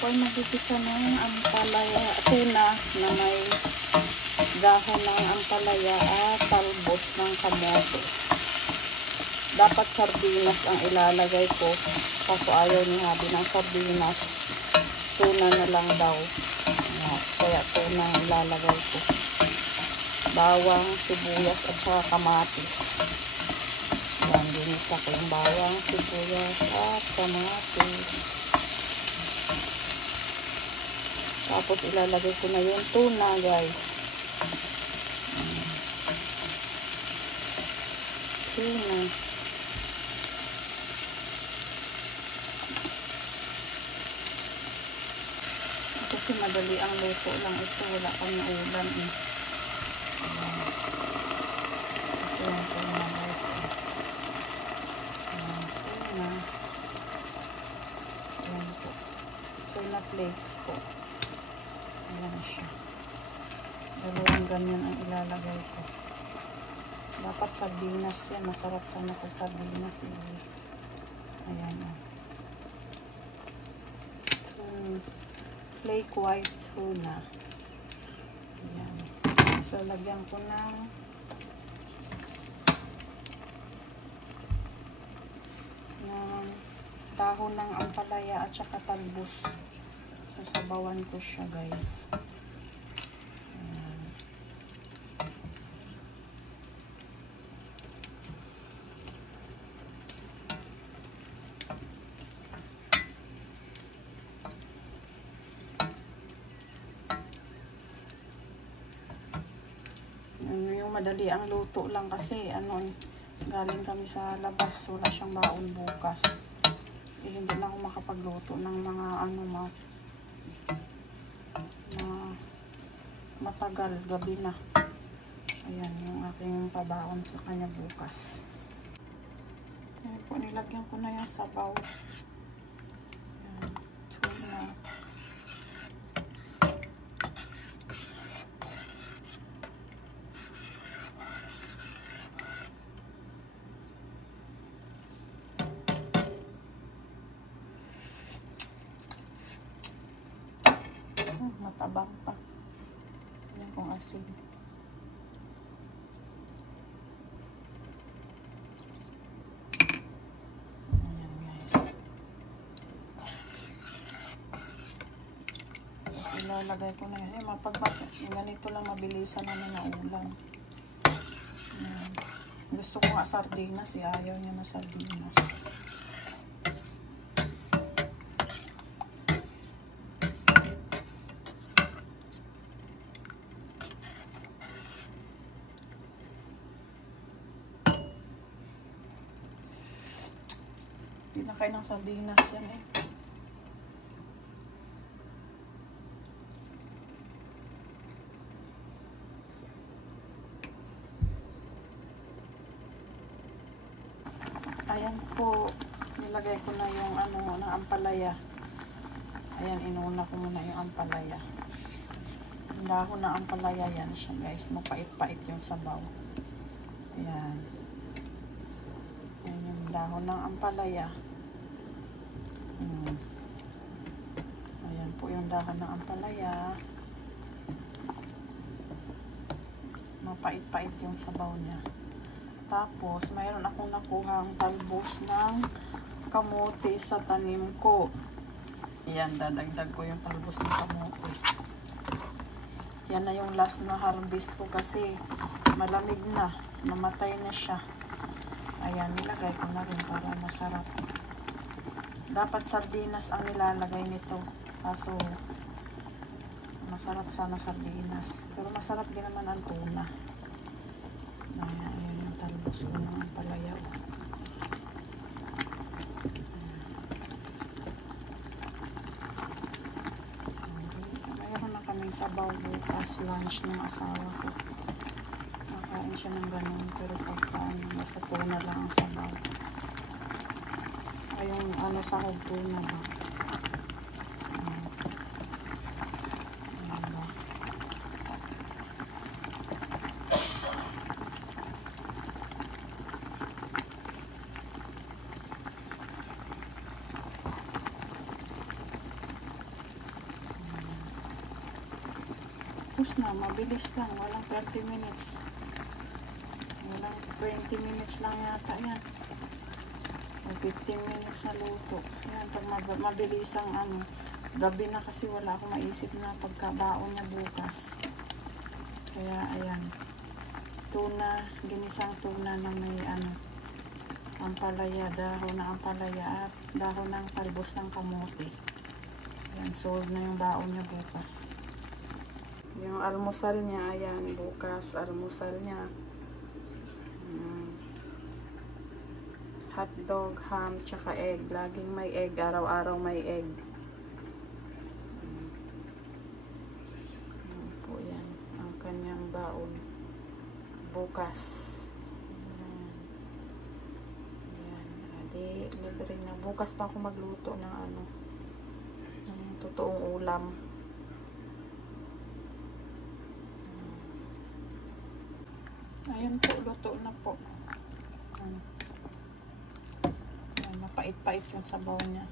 Ako'y magigisa ng ampalaya, tuna na may dahon ng ampalaya at talbos ng kamote. Dapat sardinas ang ilalagay ko. Kaso ayaw ni Habi ng sardinas. Tuna na lang daw. Kaya tuna ang ilalagay ko. Bawang, sibuyas at saka kamatis. Yan, ginisa ko yung bawang, sibuyas at kamatis. Tapos ilalagay ko na yung tuna, guys. Tuna. Kasi madali ang luto lang ito. Wala kang ulam eh. Ito yung tuna, guys. Tuna. Ayan po. Tuna flakes po. Ayan siya. Dalawang ganyan ang ilalagay ko. Dapat sardinas yan. Masarap sana kung sardinas eh. Ayan o. Flake white tuna. Ayan. So, lagyan ko ng dahon ng ampalaya at saka talbos. Sasabawan ko siya, guys. Ayan. Yung madali ang luto lang kasi galing kami sa labas, wala siyang baon bukas. Hindi na ako makapagluto ng mga matagal, gabi na. Ayan, yung aking pabaon sa kanya bukas. Ayan po, nilagyan ko na yung sabaw. Ayan, tuna. Matabang pa. Ayan kung asin. Ayan, guys. Tapos ilalagay ko na yan. Ganito lang mabilisan namin na ulam. Ayan. Gusto ko nga sardinas. Ayaw niya na sardinas. Hindi na kayo ng sardinas yan eh. Ayan po. Nilagay ko na yung na ampalaya. Ayan, inuna ko muna yung ampalaya. Yung dahon na ampalaya yan siya, guys. Mapait-pait yung sabaw. Ayan. Ayan yung dahon ng ampalaya. Ayan po yung dahon ng ampalaya. Mapait-pait yung sabaw niya. Tapos, mayroon akong nakuhang talbos ng kamote sa tanim ko. Ayan, dadagdag ko yung talbos ng kamote. Yan na yung last na harvest ko kasi malamig na. Namatay na siya. Ayan, nilagay ko na rin para masarap. Dapat sardinas ang nilalagay nito. Kaso, masarap sana sardinas. Pero masarap din naman ang tuna. Ayan yung talbos ko ng ampalaya. Mayroon na kami ng sabaw bukas, lunch ng asawa ko. Makain siya ng ganun, pero pagka nasa tuna lang ang sabaw. Ay, yung ano, sahog tuna ba? Tapos na, mabilis lang, walang 30 minutes. Walang 20 minutes lang yata yan. O 15 minutes na luto. Yan, pag mabilis ang ano, gabi na kasi wala akong maisip na pagkabaon niya bukas. Kaya ayan, tuna, ginisang tuna na may ano, ampalaya, dahon na ampalaya at dahon ng talbos ng kamote. Ayan, sold na yung baon niya bukas. Yung almusal niya, ayan, bukas, almusal niya. Hotdog, ham, tsaka egg. Laging may egg, araw-araw may egg. Ayan po yan, ang kanyang baon. Bukas. Ayan. Ayan, adi, libre na. Bukas pa ako magluto ng ano, ng totoong ulam. Ayan po, luto na po. Ayan, mapait-pait yung sabaw niya.